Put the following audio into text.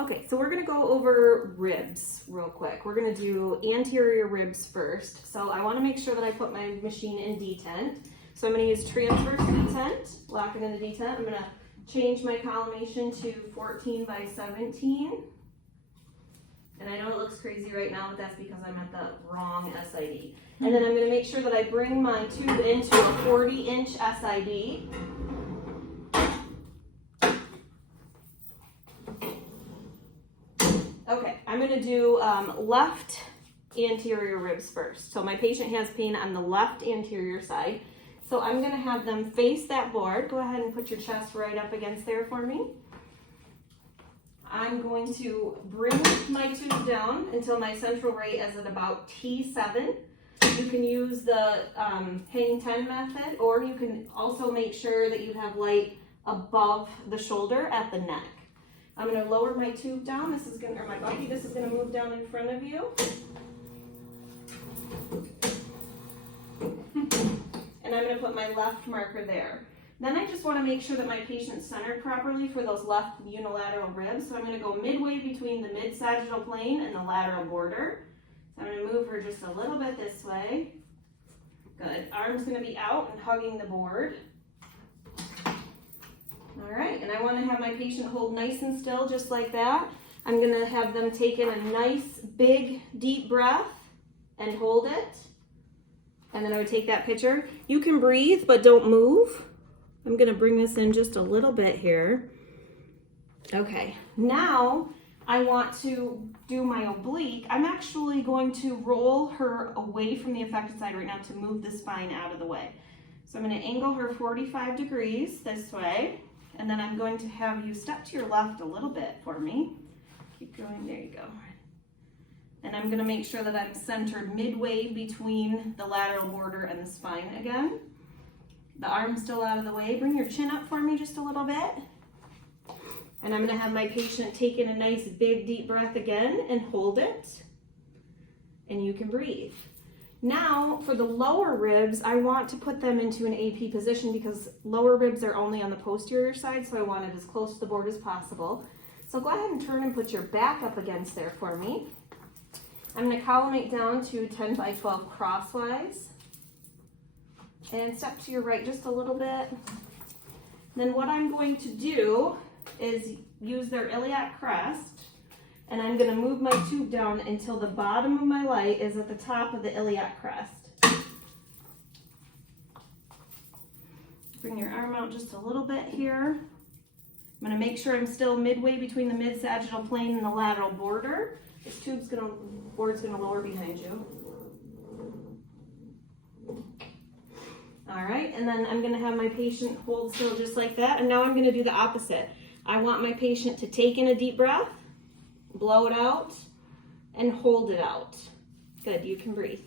Okay, so we're gonna go over ribs real quick. We're gonna do anterior ribs first. So I wanna make sure that I put my machine in detent. So I'm gonna use transverse detent, lock it in the detent. I'm gonna change my collimation to 14 by 17. And I know it looks crazy right now, but that's because I'm at the wrong SID. And then I'm gonna make sure that I bring my tube into a 40-inch SID. Okay, I'm gonna do left anterior ribs first. So my patient has pain on the left anterior side. So I'm gonna have them face that board. Go ahead and put your chest right up against there for me. I'm going to bring my tube down until my central rate is at about T7. You can use the hang 10 method, or you can also make sure that you have light above the shoulder at the neck. I'm going to lower my tube down. This is going to, or my buggy, this is going to move down in front of you. And I'm going to put my left marker there. Then I just want to make sure that my patient's centered properly for those left unilateral ribs. So I'm going to go midway between the mid-sagittal plane and the lateral border. So I'm going to move her just a little bit this way. Good. Arm's going to be out and hugging the board. All right, and I want to have my patient hold nice and still just like that. I'm going to have them take in a nice, big, deep breath and hold it. And then I would take that picture. You can breathe, but don't move. I'm going to bring this in just a little bit here. Okay, now I want to do my oblique. I'm actually going to roll her away from the affected side right now to move the spine out of the way. So I'm going to angle her 45 degrees this way. And then I'm going to have you step to your left a little bit for me. Keep going, there you go. And I'm gonna make sure that I'm centered midway between the lateral border and the spine again. The arm's still out of the way. Bring your chin up for me just a little bit. And I'm gonna have my patient take in a nice big deep breath again and hold it. And you can breathe. Now, for the lower ribs, I want to put them into an AP position because lower ribs are only on the posterior side, so I want it as close to the board as possible. So go ahead and turn and put your back up against there for me. I'm going to collimate down to 10 by 12 crosswise. And step to your right just a little bit. Then what I'm going to do is use their iliac crest. And I'm going to move my tube down until the bottom of my light is at the top of the iliac crest. Bring your arm out just a little bit here. I'm going to make sure I'm still midway between the mid-sagittal plane and the lateral border. This board's going to lower behind you. All right, and then I'm going to have my patient hold still just like that. And now I'm going to do the opposite. I want my patient to take in a deep breath, blow it out, and hold it out. Good, you can breathe.